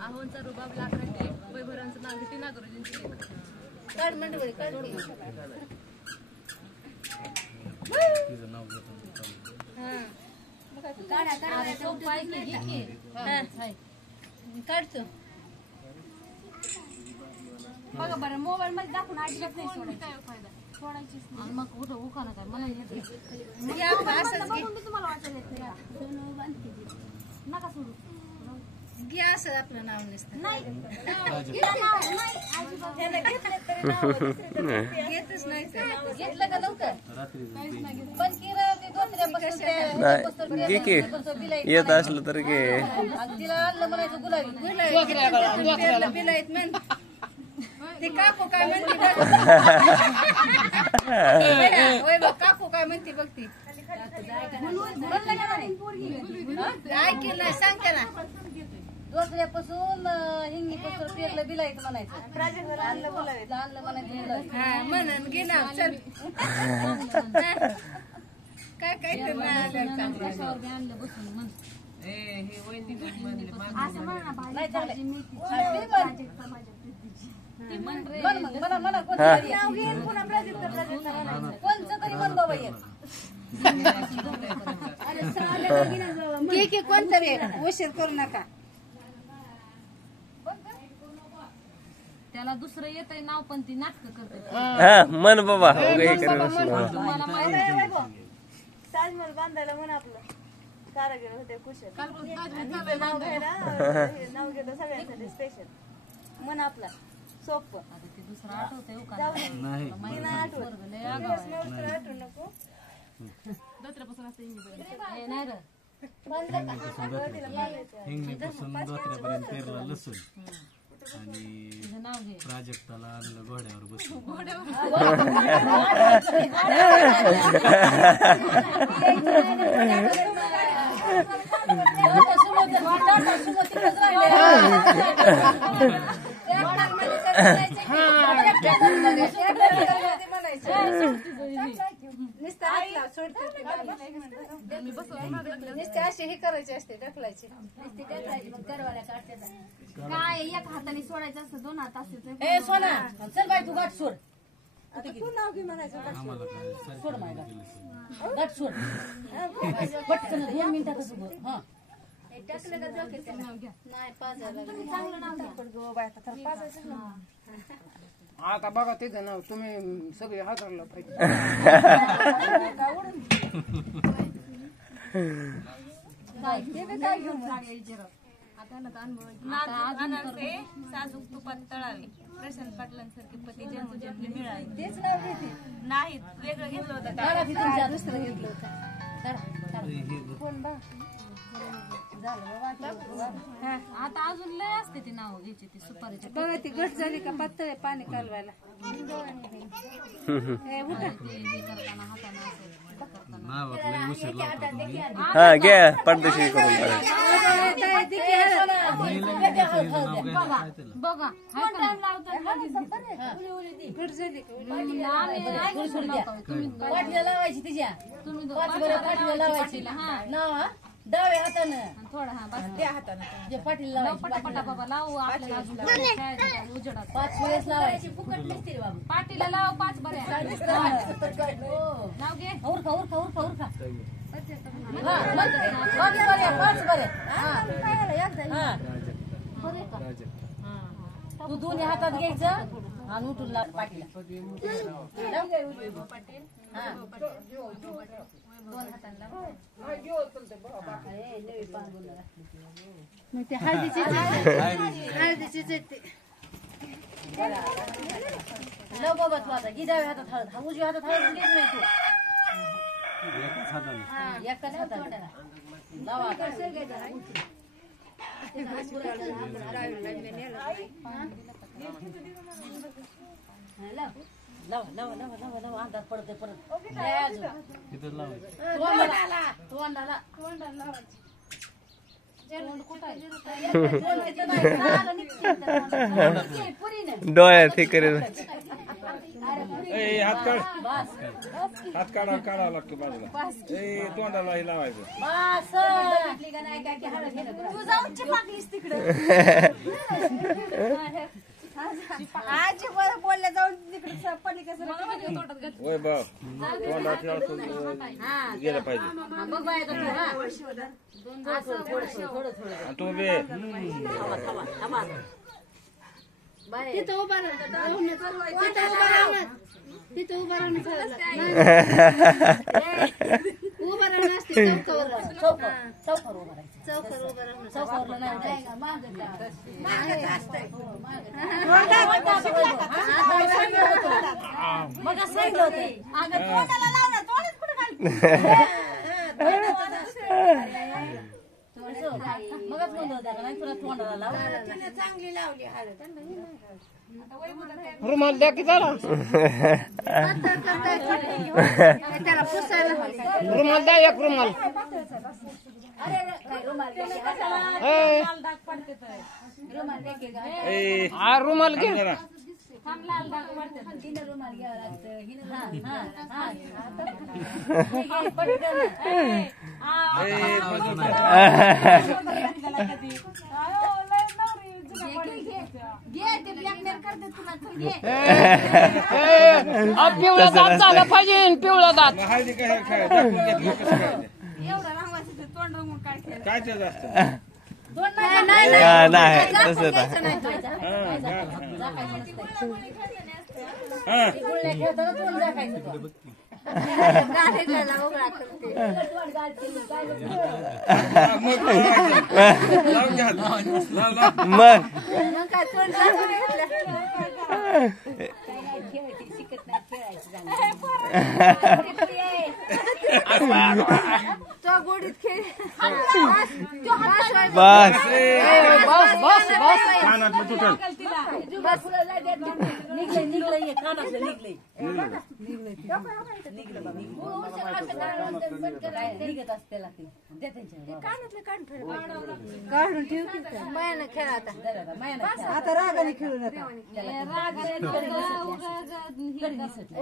आहोंचा रुबाब लाखांडे वैभवरांचं नाव घेते नागरोजींची काढ मंडळी काढ तिचं नाव घेतो काढा काढा सोपा आहे की काढतो बघा बरं मोबाईल मध्ये दाखवून अजिबात नाही सोडायचीच नाही मग कुठं उखाणं काय मला तुम्हाला वाचायला येत नका सोडू घ्या असं आपलं नाव नसतं नाही घेतच नाही घेतलं का नव्हतं पण येत असलं तर घे तिला आणलं म्हणायचं गुलाबी बिलाईत म्हण ते काकू काय म्हणते काकू काय म्हणते बघ ती ऐकेल नाही सांगते ना दोसऱ्यापासून हिंगीपासून पेरलं बिलाईत म्हणायचं आणलं म्हणायचं हा म्हणून घे ना चल काय काय आणलं बसून म्हण कोणचं तरी म्हण बाबा एक कोणतं वे उशीर करू नका त्याला दुसरं येत नाव पण ती नाटक करते मन बाबा ताजमहल बांधायला म्हण आपलं कारागीर होते कुशल नाव घ्यायला नाव घेतो सगळ्यांसाठी स्पेशल मन आपला सोप दुसरं आठवतंय आठवू नको दसऱ्यापासून असं हिंगणीपासून दोत्र्यापर्यंत पेरला लसूण आणि प्राजक्ताला आणलं घोड्यावर बसून अशी हे करायची असते ढकलायची काय एक हाताने सोडायचं असतं दोन हात असते ए सोना चल बाई तू गाठ सोड तू नाव घे म्हणायचं सोड माझ्या गाठ सोड पटकन 2 मिनिटातच हा टाकलं का जाऊ की नाव घ्या नाही 5000 चांगलं नाव घ्या पण गो बाय आता 5000 ना आता बघा तिचं नाव तुम्ही सगळे हाताळलं पाहिजे काय घेऊन साजूक तुपात तळावे प्रशांत पाटलांसारखे पती जन्मजन्मी मिळावे तेच नाव घेते नाहीत वेगळं घेतलं होतं दुसरं घेतलं होतं कोण बा आता अजून लय असते ती नाव घ्यायची ती सुपारीच्या बघा ती घट झाली का पातळ पाणी कालवायला हा घ्या पडदेशी करून बघा पाठीला लावायची तिच्या तुम्ही पाठीला लावायची नाव डाव्या हातानं थोडा हा बस त्या हातानं पाठीला लावायची पटापटा बाबा लावू आपल्याला अजून उजेडात 5 वेळेस लावायची फुकट नसते रे बाबा पाटीला लाव 5 बऱ्या नाव घे उरका तू दोन्ही हातात घ्यायचं आणि उठून लाव पाटीला पाटील दोन हातांना मग ते हळदीची चटणी लव बाबा तू आता गिदाव्या हातात हळद उजव्या हातात हळद घेत नाही तू एकाच हाताने लावा लावा अंदाज पडते परत तोंडाला डोळ्यात हे करेल हात काढ बस हात काढावा लागतो बाजूला ए तोंडाला हे लावायचं बस तू जाऊन चिपाकलीस तिकडे आजी बरं बोलल्या जाऊन तिकडे पलीकडे होय बाप तोंडा गेलं पाहिजे बघ बाय तो थोडं आणि तू बे तिथं उभा तिथं उभा राहून उभा राहून असते चौकावर उभं राहायचं चौकर उभा राहून चौकावरला नाही उठायचं. मग असं सांगितलं होतं. मगच म्हणलं होतं का नाही तुला तोंडाला लाव चांगली लावली हळद रुमाल द्या की त्याला त्याला पुसायला रुमाल द्या एक रुमाल हा रुमाल घे पिवळा दात झाला पाहिजे पिवळा दात हळदी काय घेतलं कसं काय ते जास्त नाही तसं मग गोडीत खेळ बस कानातलं तुटल निघलंय कानातलं निघलंय निघत असते काढून ठेव मायानं खेळ आता आता रागाने खेळू नका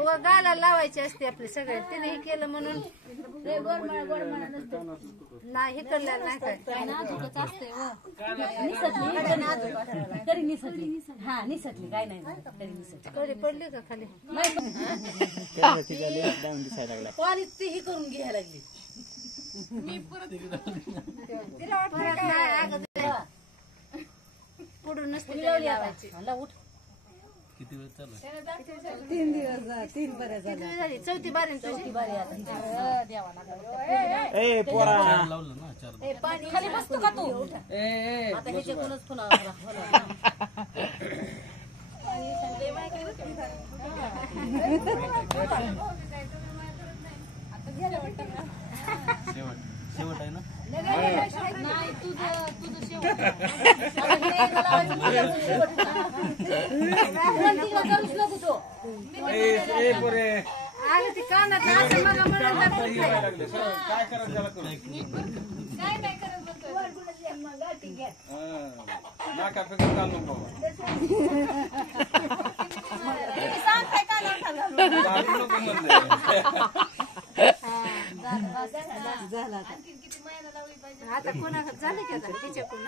उगा गाला लावायची असते आपली सगळे तिने हे केलं म्हणून नाही हे करलेलं नाही काय तरी निसटली हा निसटली काय नाही तरी निसटली कधी पडली का खाली पाणीच ती ही करून घ्यायला लागली पुढून नसते लावायची उठ किती वेळ चालू 3 दिवस 3 बऱ्या झाली चौथी बारी चौथी बारी आता द्यावा ए पोरा लावलं ना 4 खाली बसतो का तू आता ह्याच्याकडूनच पुन्हा शेवट आहे ना नाही तुझं शेवट अगं ती कानात असं मला म्हणून काय करायचं त्याला करू नाका फिकून चालू नको आता कोणाकडे झाले की आता तिच्याकडून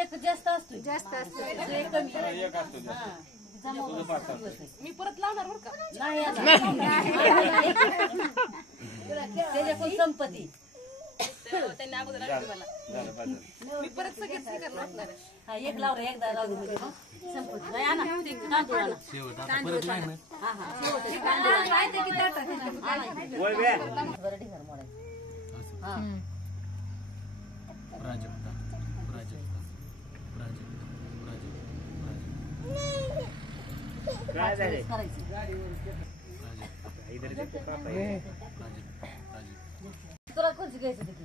एक जास्त असतो जास्त असतं एक असतो मी परत लावणार बरं का नाही त्याच्याकडून संपत्ती त्यांनी अगोदर मी परत सगळेच हा एक लावलं एकदा लावली संपत्ती नाही आणा तांदूळ आणा शेवट आता परत नाही ना हा हा बरं ढिगार मोडायचं हा प्राजक्ता प्राजक्ता प्राजक्ता प्राजक्ता काय झाले करायचं तुला कोणचं घ्यायचं तिथे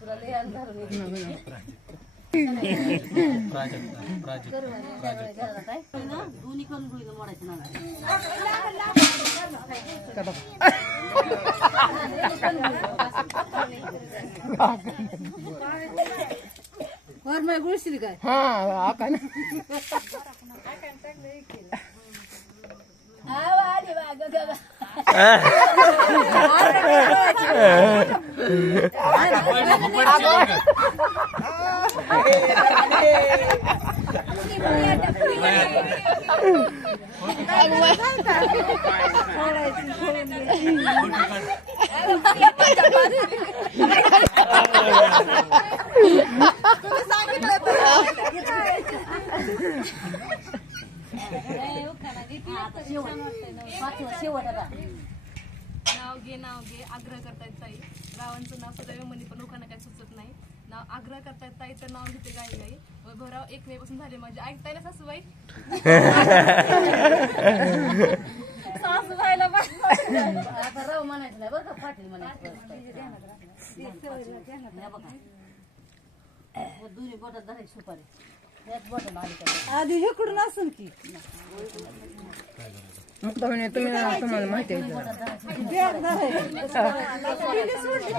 तुला लय अंधारून दोन्ही करून गुळीला मोडायचं ना माय गुळशील काय हा आका ना शेवट आता नाव घे आग्रह करतायत ताई. गावांचं नाव सदैव म्हणी पण लोकांना काही सुचत नाही. नाव आग्रह करतायत ताई तर नाव घेते गाई गाई. वैभवराव 1 मे पासून झाले माझे. ऐकताय ना सासूबाई? सासूबाईला आता राव म्हणायचं नाही बरं का पाटील म्हणायचं दोन्ही बोटात धरायची सुपारी एक बोट आधी इकडून असून की तुम्हाला माहिती आहे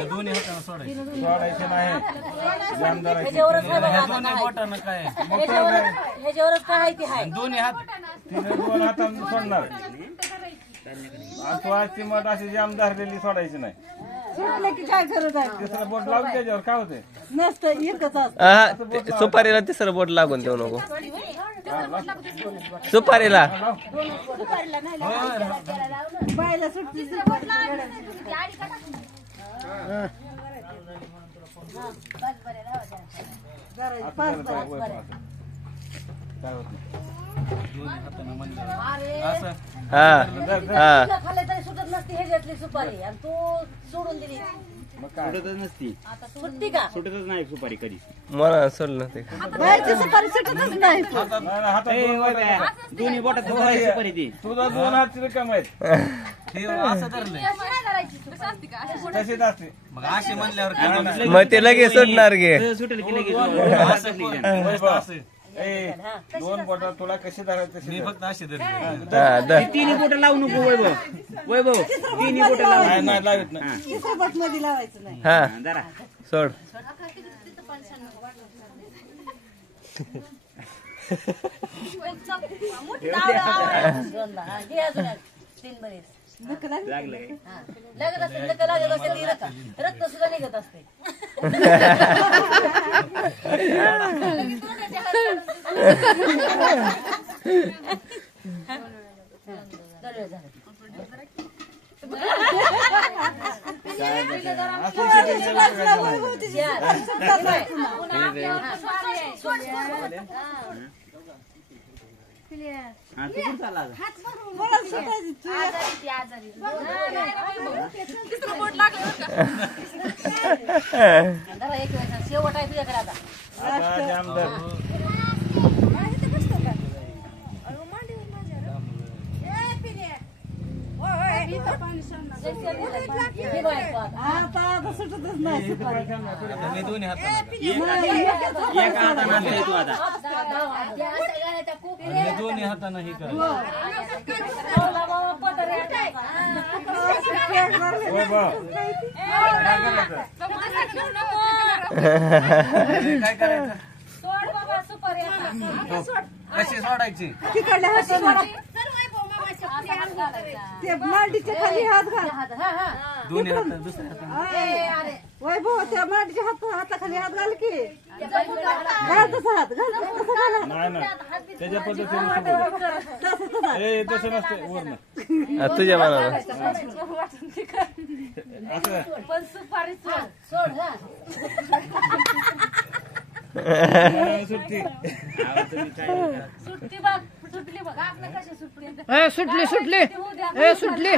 दोन्ही हाताने सोडायचं. सोडायचे नाही जामदाराचे ह्याच्यावरच दोन्ही बोटानं काय ह्याच्यावरच काय आहे ते आहे दोन्ही हात तिने 2 हाताने सोडणार आजची मत अशी जाम धरलेली सोडायची नाही. सोडलं की काय करत आहे तिसरं बोट लावून त्याच्यावर काय होते नसतं एकच असतं हा सुपारीला तिसरं बोट लागून देऊ नको सुपारीला बायला सुटली काय होत दोन्ही हातानं म्हणलं असं हा हा खाल्ले तरी सुटत नसती ह्याच्यातली सुपारी आणि तू सोडून दिली मग काय नसती सुटती का सुटतच नाही सुपारी कधी मला सोडलं ते बाहेरची सुपारी सुटतच नाही हातात दोन्ही बोटात सुपारी ती तुझा 2 हात रिकाम आहेत हे असं धरलंय. तशीच असते मग असे म्हणल्यावर काय होणार? मग ते लगेच सुटणार गे सुटेल की लगेच असं कोण? असं. 2 बोटात तुला कशी धरायचं तशी मी धर. फक्त असे धरले. हा धर. तिन्ही बोट लावू नको वैभव तिन्ही बोट लावू नाही नाही लावत नाही तिसऱ्या बट मध्ये लावायचं नाही हा जरा सोड घे अजून 3 बरेच लागलं लागत असते नका लागत असते ती रक्त सुद्धा निघत असते हा तू कुठं चालला आता? एक वेळेस शेवट आहे तुझ्याकडे आता आता जाम धर सुटतच नाही आता मी दोन्ही हातानं एक हातानं असतंय तू आता मी दोन्ही हातानं हे करा. काय करायचं? कशी सोडायची? ते मांडीच्या खाली हात घाल दोन्ही हातानं दुसऱ्या हातानं वैभव त्या मांडीच्या हाताखाली हात घाल की घाल तसा हात घाल तसा घाल नाही नाही त्याच्या पद्धतीने सोडू. ए तसं नसते वरनं तुझ्या मनाला असं पण सुपारी सोड हा सुट्टी सुटती बघ सुटली बघ आपलं कशी सुटली सुटली सुटली सुटली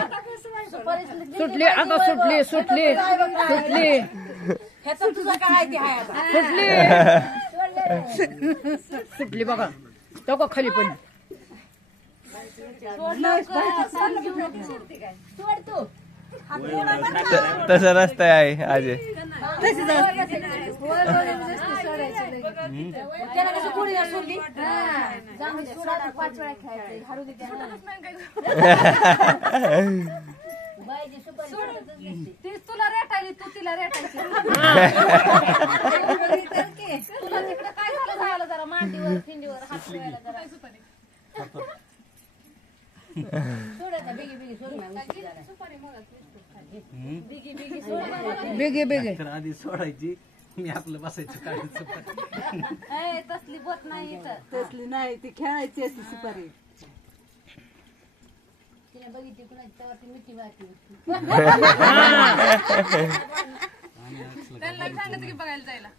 सुटली आता सुटली सुटली सुटली ह्याचा तुझा काय ते आहे आता सुटली सुटली बघा तो का खाली पडली सोड तू तसं नसतंय आहे अजय त्याला कसं कोणी सोडली तुला रेटायली तू तिला रेटायची तुला तिकडे काय असली की काय सुपारी सोडायचा बेगी बेगी सोड सुपारी मग बेगे बेगे तर आधी सोडायची मी आपलं बसायचं काढायचं तसली बोत नाही इथं. तसली नाही ती खेळायची असती सुपारी तिने बघितली कुणाची तेव्हा ती मिठी मारती. त्यांना सांगितलं की बघायला जायला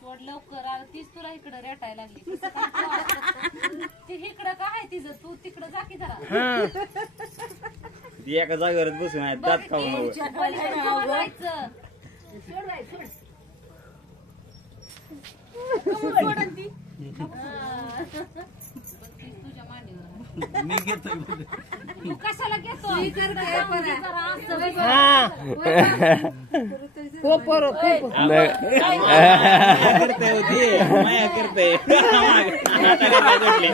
सोड लवकर आलं तीच तुला इकडं रेटायला लागली. कसं काय तुला? ती इकडं काय तिचं तू तिकडं जा की जरा. ती एका जागेवरच बसून आहे दात खाऊन हवं. पलीकडं जाऊन जायचं. तीच तुझ्या मांडीवर. मी घेतोय तू कशाला घेतो? माया करते होती माया करते आता काय सुटली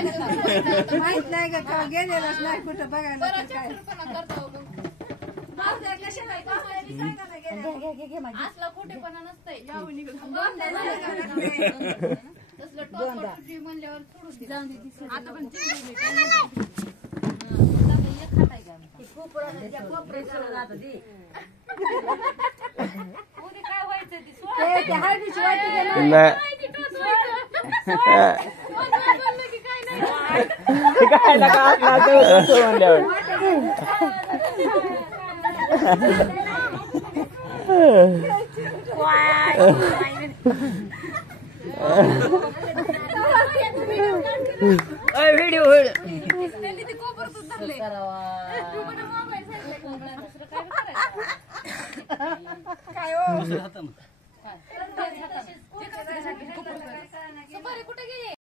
माहित नाही का गेलेलाच नाही कुठं बघायला तर काय असला खोटेपणा नसतंय. तसलं टोचपटुटी म्हणल्यावर सोडून दे. आता पण उद्या काय व्हायचं ती सोड. नाही काय नका म्हणल्यावर व्हिडिओ त्यांनी ते कोपरतच धरले दुसरं हातानं